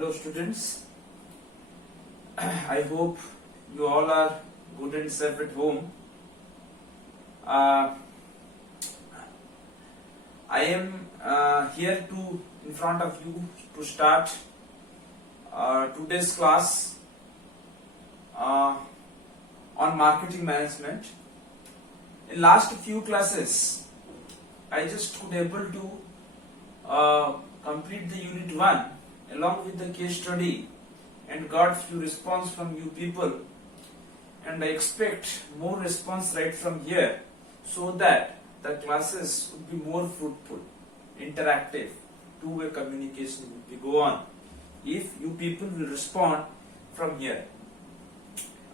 Hello students, I hope you all are good and safe at home. I am here in front of you to start today's class on marketing management. In last few classes, I just could able to complete the unit 1 along with the case study and got few response from you people, and I expect more response right from here so that the classes would be more fruitful, interactive, two-way communication will be go on if you people will respond from here.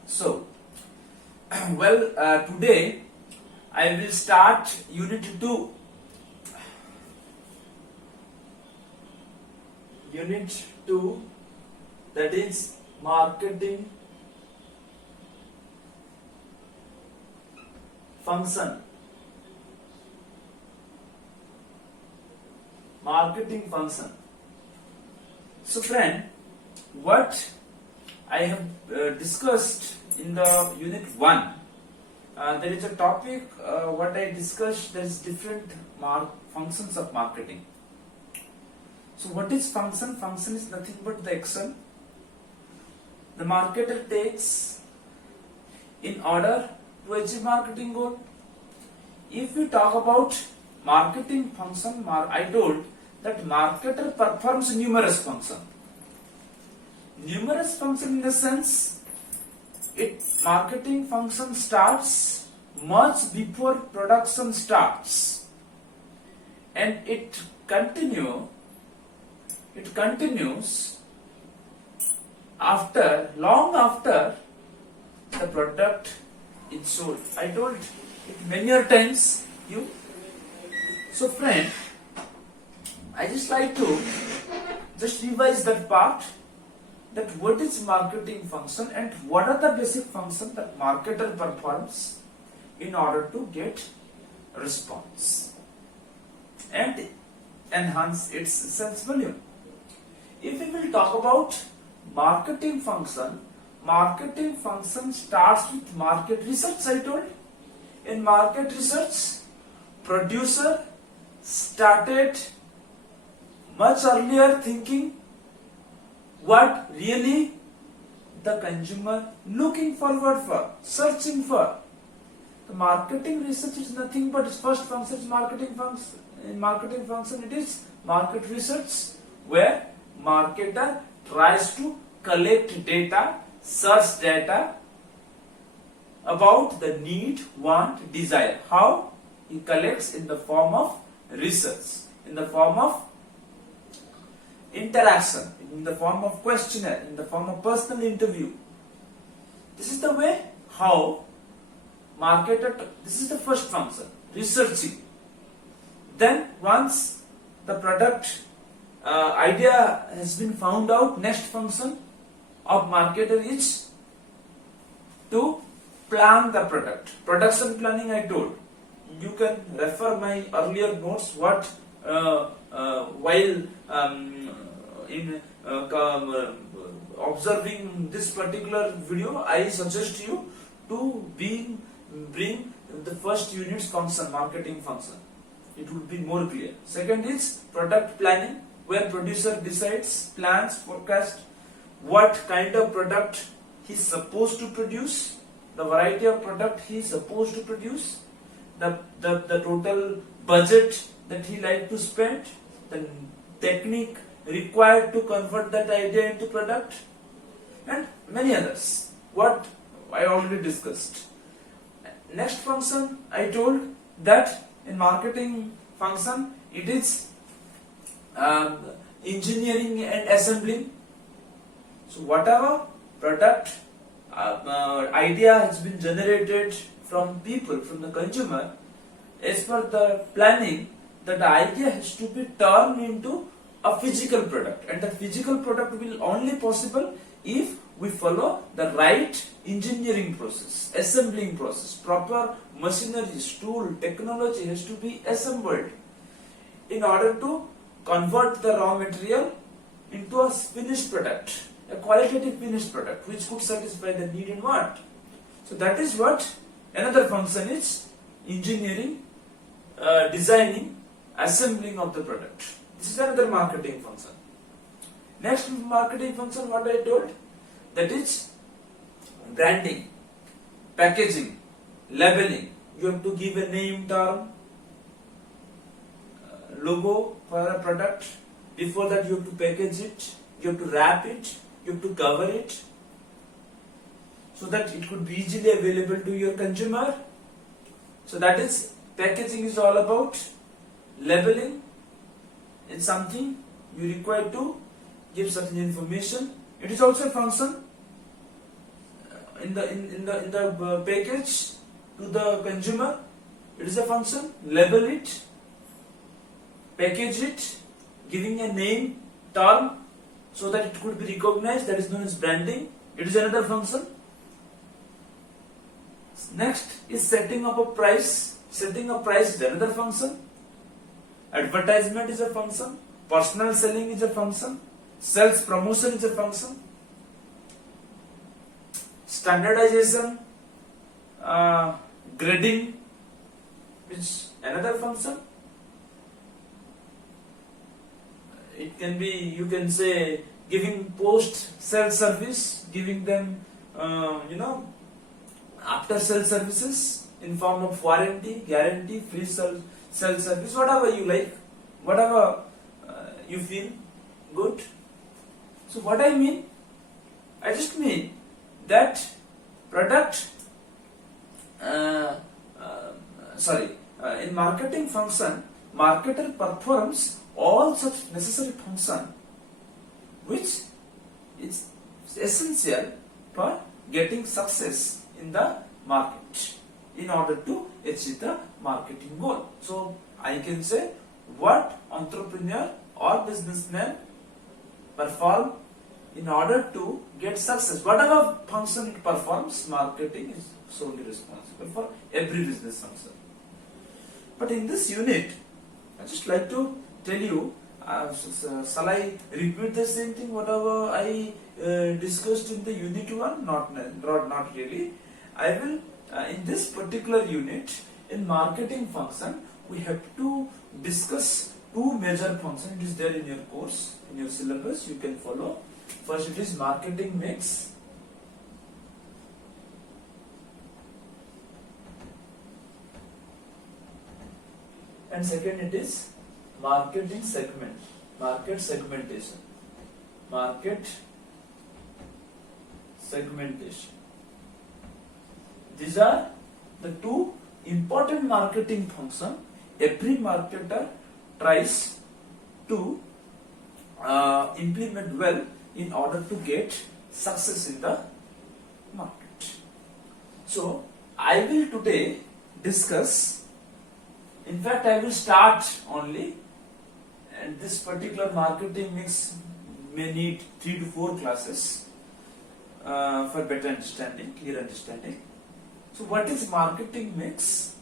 So today I will start unit 2. Unit 2, that is marketing function. Marketing function. So friend, what I have discussed in the unit 1, there is a topic what I discussed, there is different functions of marketing. So what is function? Function is nothing but the action the marketer takes in order to achieve marketing goal. If we talk about marketing function, I told that marketer performs numerous functions. Numerous function in the sense, marketing function starts much before production starts, and it continues long after the product is sold. I told it many times you. So friend, I just like to just revise that part, that what is marketing function and what are the basic functions that marketer performs in order to get response and enhance its sales volume. If we will talk about marketing function starts with market research. I told in market research, producer started much earlier thinking what really the consumer looking forward for, searching for. The marketing research is nothing but its first function is marketing function. In marketing function, it is market research, where marketer tries to collect data, search data about the need, want, desire. How? He collects in the form of research, in the form of interaction, in the form of questionnaire, in the form of personal interview. This is the way how marketer, this is the first function, researching. Then once the product idea has been found out, next function of marketer is to plan the product. Production planning, I told. You can refer my earlier notes what while observing this particular video, I suggest you to bring the first unit's function, marketing function. It would be more clear. Second is product planning, where producer decides, plans, forecast what kind of product he is supposed to produce, the variety of product he is supposed to produce, the total budget that he like to spend, the technique required to convert that idea into product, and many others. What I already discussed. Next function, I told that in marketing function, it is engineering and assembling. So whatever product idea has been generated from people, from the consumer, as per the planning, that the idea has to be turned into a physical product, and the physical product will only possible if we follow the right engineering process, assembling process. Proper machinery, tool, technology has to be assembled in order to convert the raw material into a finished product, a qualitative finished product which could satisfy the need and want. So that is what another function is: engineering, designing, assembling of the product. This is another marketing function. Next marketing function, what I told, that is branding, packaging, labeling. You have to give a name, term, logo for a product. Before that, you have to package it, you have to wrap it, you have to cover it, so that it could be easily available to your consumer. So that is, packaging is all about. Labeling, it's something you require to give certain information. It is also a function in the package to the consumer. It is a function. Label it, package it, giving a name, term, so that it could be recognized. That is known as branding. It is another function. Next is setting up a price. Setting a price is another function. Advertisement is a function. Personal selling is a function. Sales promotion is a function. Standardization, grading is another function. It can be, you can say, giving post sale service, giving them after sale services in form of warranty, guarantee, free sale service, whatever you like, whatever you feel good. So what I mean, I just mean that product, in marketing function, marketer performs all such necessary function which is essential for getting success in the market in order to achieve the marketing goal. So I can say what entrepreneur or businessman perform in order to get success. Whatever function it performs, marketing is solely responsible for every business function. But in this unit, I just like to tell you, shall I repeat the same thing whatever I discussed in the unit 1? Not really. I will, in this particular unit, in marketing function, we have to discuss two major functions. It is there in your course, in your syllabus, you can follow. First, it is marketing mix. And second, it is marketing segment, market segmentation. These are the two important marketing functions every marketer tries to implement well in order to get success in the market. So I will today discuss, in fact I will start only, and this particular marketing mix may need 3 to 4 classes for better understanding, clear understanding. So what is marketing mix?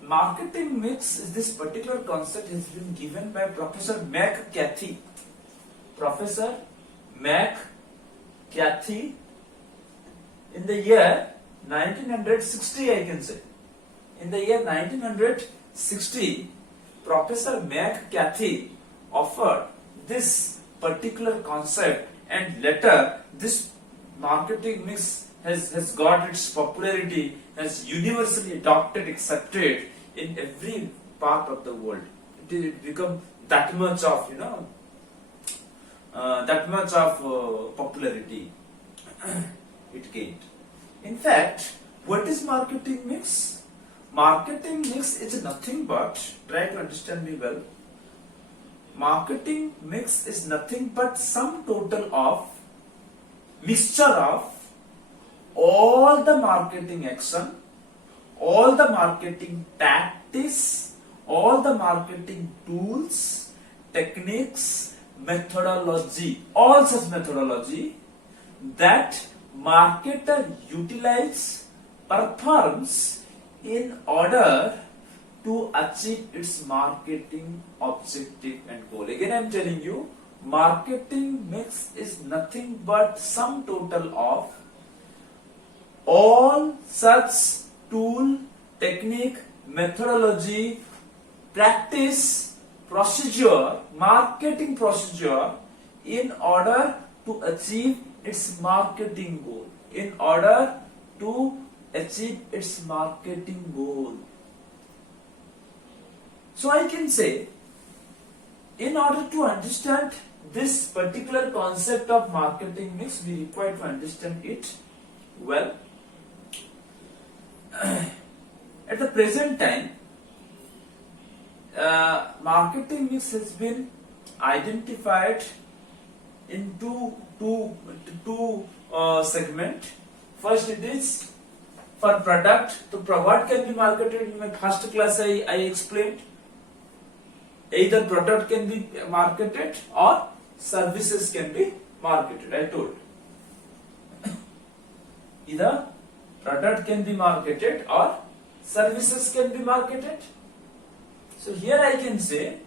Marketing mix is this particular concept has been given by Professor McCarthy. Professor McCarthy in the year 1960, I can say. In the year 1960, Professor McCarthy offered this particular concept, and later this marketing mix has got its popularity, has universally adopted, accepted in every part of the world. It become that much of, popularity it gained. In fact, what is marketing mix? Marketing mix is nothing but, try to understand me well, marketing mix is nothing but sum total of mixture of all the marketing action, all the marketing tactics, all the marketing tools, techniques, methodology, all such methodology that marketer utilize, performs in order to achieve its marketing objective and goal. Again, I am telling you, marketing mix is nothing but sum total of all such tool, technique, methodology, practice, procedure, marketing procedure in order to achieve its marketing goal. In order to achieve its marketing goal. So I can say, in order to understand this particular concept of marketing mix, we require to understand it well. At the present time, marketing mix has been identified in two segment. First, it is for product. So what can be marketed? In my first class I explained, either product can be marketed or services can be marketed. I told either product can be marketed or services can be marketed. So here I can say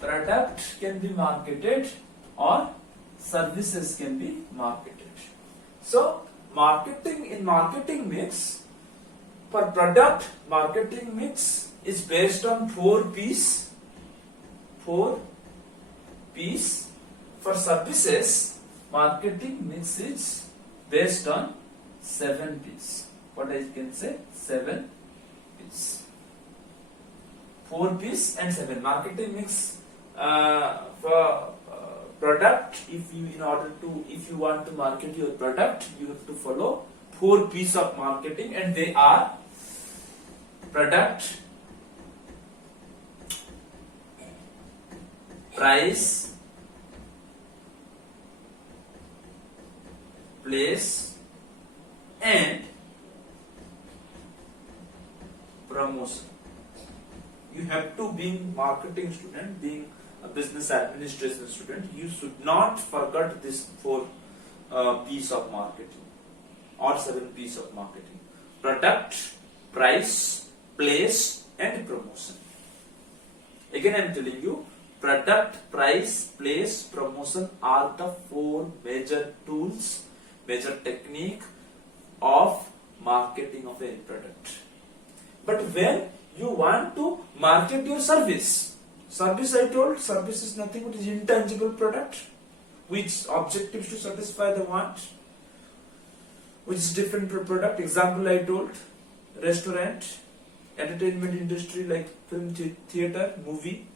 product can be marketed or services can be marketed. So marketing mix, for product, marketing mix is based on 4 P's. 4 P's. For services, marketing mix is based on 7 P's. What I can say? 7 P's. 4 P's and 7. Marketing mix for product. If you want to market your product, you have to follow 4 P's of marketing, and they are product, price, place, and promotion. You have to, being marketing student, being a business administration student, you should not forget this 4 P's of marketing or 7 P's of marketing: product, price, place, and promotion. Again, I am telling you, product, price, place, promotion are the 4 major tools, major technique of marketing of a product. But when you want to market your service, I told, service is nothing but is intangible product, which objectives to satisfy the want, which is different per product. Example I told, restaurant, entertainment industry like film, theater, movie.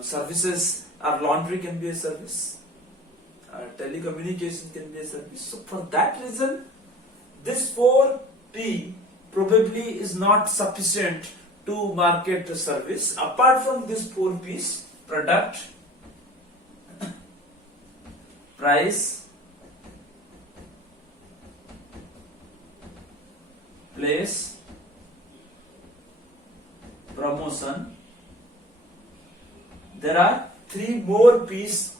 Services, or laundry can be a service, telecommunication can be a service. So for that reason, this 4P probably is not sufficient to market the service. Apart from this 4 P's, product, price, place, promotion, there are 3 more P's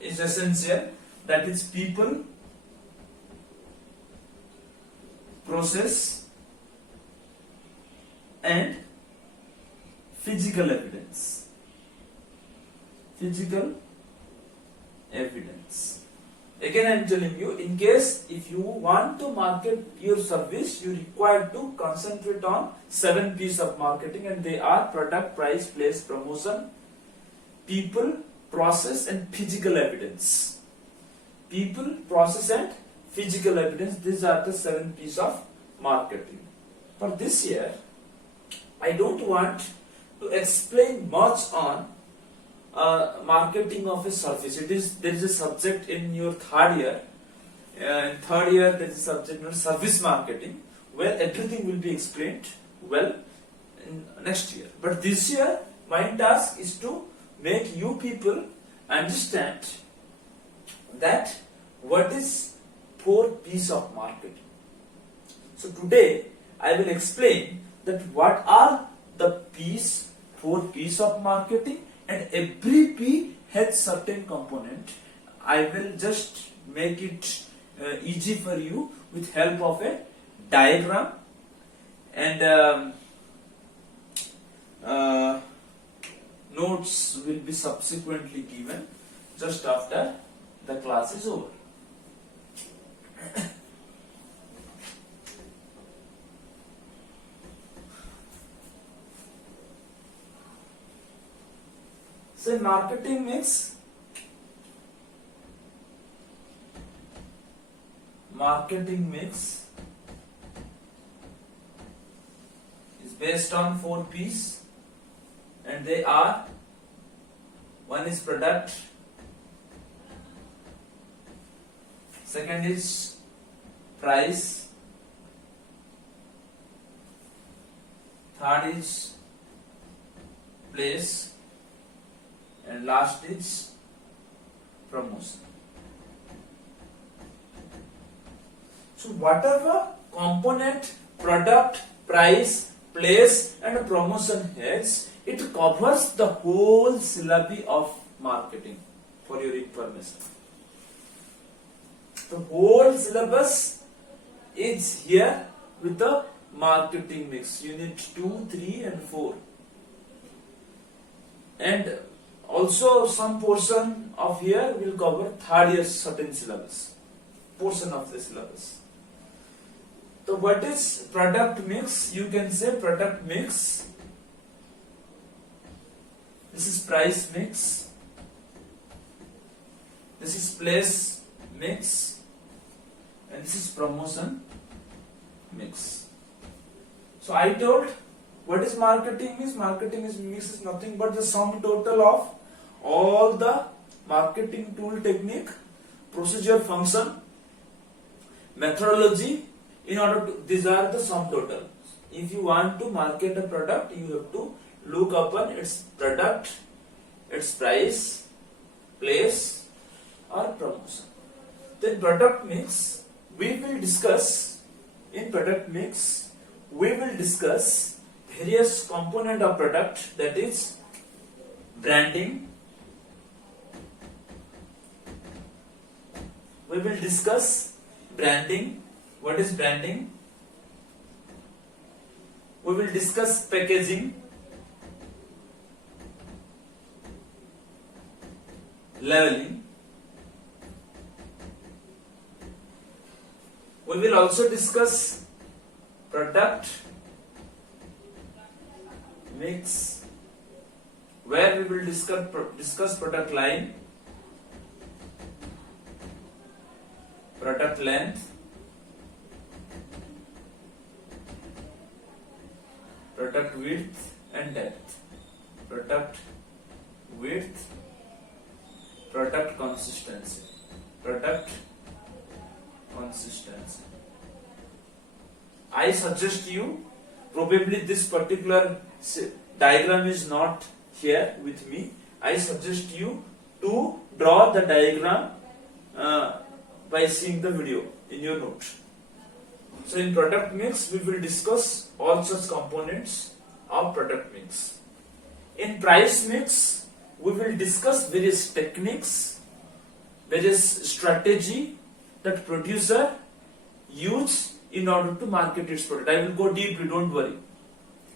is essential, that is people, process, and physical evidence. Physical evidence. Again, I am telling you, in case if you want to market your service, you require to concentrate on 7 P's of marketing, and they are product, price, place, promotion, people, process, and physical evidence. People, process, and physical evidence, these are the 7 P's of marketing. For this year, I don't want to explain much on marketing of a service. There is a subject in your 3rd year. In 3rd year, there is a subject on service marketing, where everything will be explained well in next year. But this year, my task is to make you people understand that what is 4 P's of marketing. So today, I will explain that what are the P's, 4 P's of marketing, and every P has certain component. I will just make it easy for you with help of a diagram, and notes will be subsequently given just after the class is over. So marketing mix is based on 4 P's, and they are: one is product, second is price, third is place, and last is promotion. So whatever component product, price, place and promotion has, it covers the whole syllabi of marketing. For your information, the whole syllabus is here with the marketing mix, unit 2, 3 and 4. And also some portion of here will cover third year certain syllabus, portion of the syllabus. So what is product mix? You can say product mix. This is price mix. This is place mix. And this is promotion mix. So I told, what is marketing mix? Marketing mix is nothing but the sum total of all the marketing tool, technique, procedure, function, methodology. In order to, these are the sum total. If you want to market a product, you have to look upon its product, its price, place or promotion. Then product mix, we will discuss, in product mix, we will discuss various component of product, that is branding. We will discuss branding. What is branding? We will discuss packaging, labeling. We will also discuss product mix, where we will discuss product line, product length, product width and depth, product width, product consistency, product consistency. I suggest you, probably this particular diagram is not here with me, I suggest you to draw the diagram by seeing the video in your note. So in product mix, we will discuss all such components of product mix. In price mix, we will discuss various techniques, various strategy that producer use in order to market its product. I will go deeply, don't worry.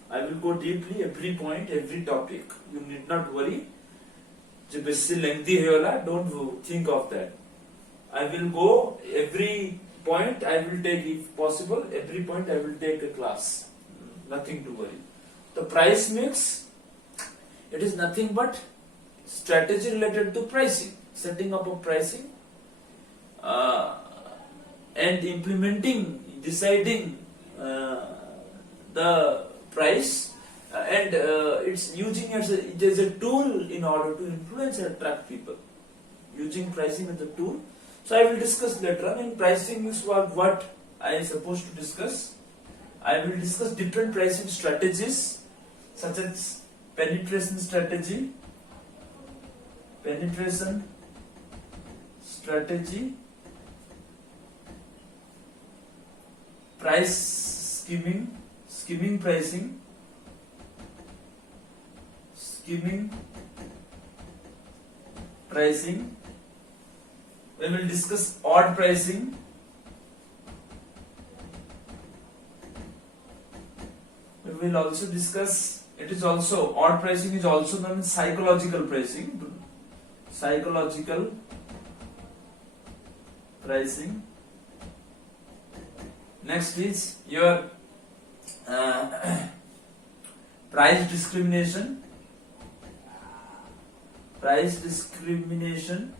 I will go deeply, every point, every topic. You need not worry. जो बेसी lengthy है don't think of that. I will go every point, I will take, if possible, every point I will take a class. Nothing to worry. The price mix, it is nothing but strategy related to pricing, setting up of pricing, and implementing, deciding the price, and it's using it as a tool in order to influence and attract people. Using pricing as a tool. So I will discuss later on. In pricing is what I am supposed to discuss. I will discuss different pricing strategies, such as penetration strategy, price skimming pricing, we will discuss odd pricing, will also discuss, it is also, odd pricing is also known as psychological pricing. Psychological pricing. Next is your price discrimination. Price discrimination.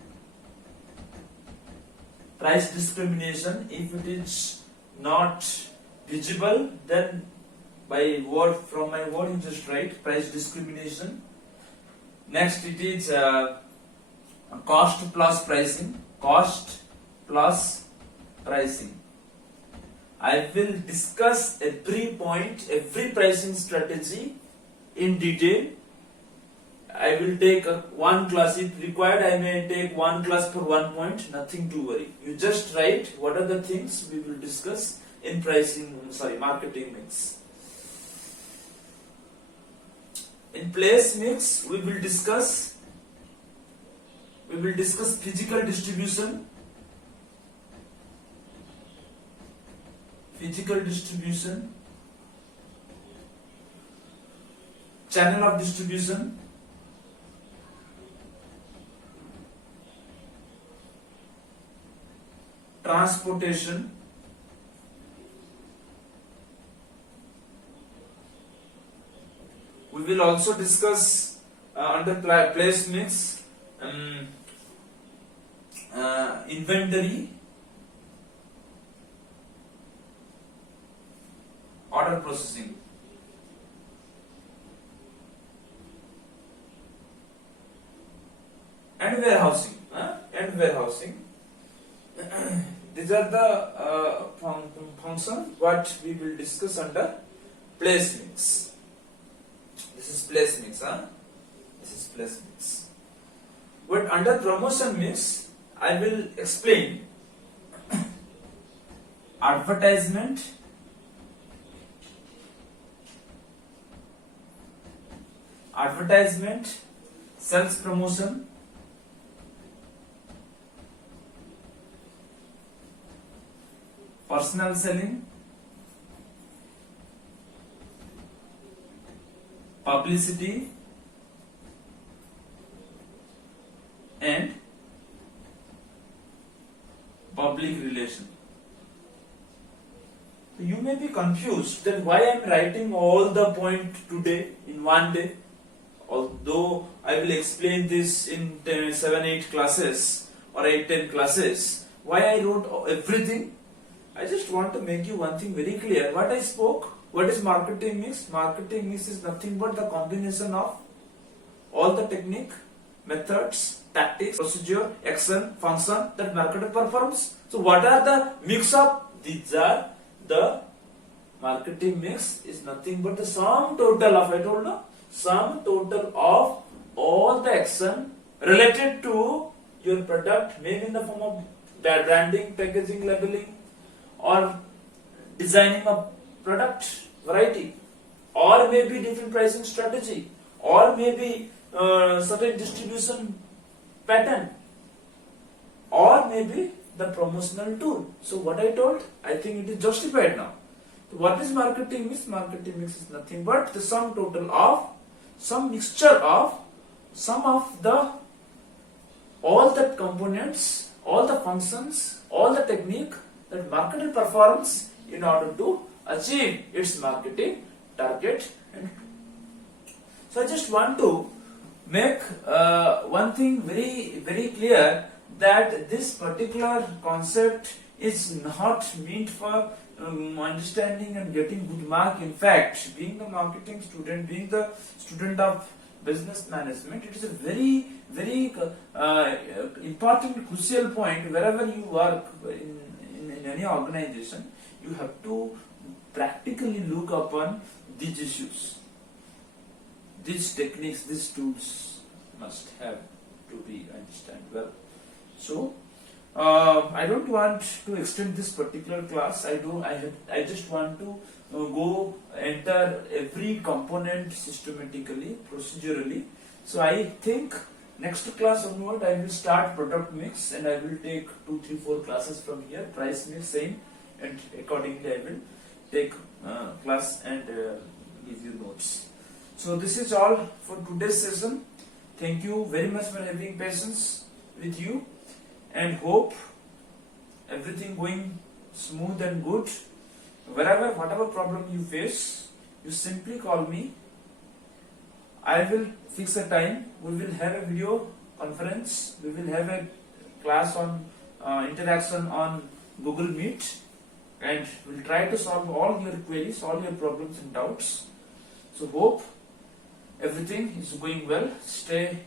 Price discrimination, if it is not visible, then by word, from my word you just write price discrimination. Next it is cost plus pricing. Cost plus pricing. I will discuss every point, every pricing strategy in detail. I will take one class if required. I may take one class per one point. Nothing to worry. You just write what are the things we will discuss in marketing mix. In place mix, we will discuss physical distribution. Channel of distribution, transportation, we will also discuss under place mix inventory, order processing. And warehousing. These are the functions what we will discuss under place mix. This is place mix. This is place mix. But under promotion mix, I will explain advertisement, sales promotion, personal selling, publicity, and public relation. You may be confused that why I am writing all the point today in one day. Although I will explain this in 7-8 classes or 8-10 classes, why I wrote everything. I just want to make you one thing very clear. What I spoke, what is marketing mix? Marketing mix is nothing but the combination of all the technique, methods, tactics, procedure, action, function that marketer performs. So what are the mix of? These are the marketing mix is nothing but the sum total of, I told you, sum total of all the action related to your product, maybe in the form of branding, packaging, labeling, or designing a product variety, or maybe different pricing strategy, or maybe certain distribution pattern, or maybe the promotional tool. So what I told, I think it is justified now. So what is marketing mix? Marketing mix is nothing but the sum total of some mixture of some of the all the components, all the functions, all the technique that marketer performs in order to achieve its marketing target. And so I just want to make one thing very clear, that this particular concept is not meant for understanding and getting good mark. In fact, being the marketing student, being the student of business management, it is a very important, crucial point. Wherever you work in any organization, you have to practically look upon these issues. These techniques, these tools must have to be understood well. So I don't want to extend this particular class. I just want to go enter every component systematically, procedurally. So I think next class onward I will start product mix, and I will take 2, 3, 4 classes from here. Price mix same, and accordingly I will take class and give So this is all for today's session. Thank you very much for having patience with you, and hope everything going smooth and good. Whatever problem you face, you simply call me. I will fix a time. We will have a video conference. We will have a class on interaction on Google Meet, and we'll try to solve all your queries, all your problems and doubts. So hope everything is going well. Stay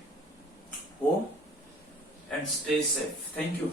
home and stay safe. Thank you.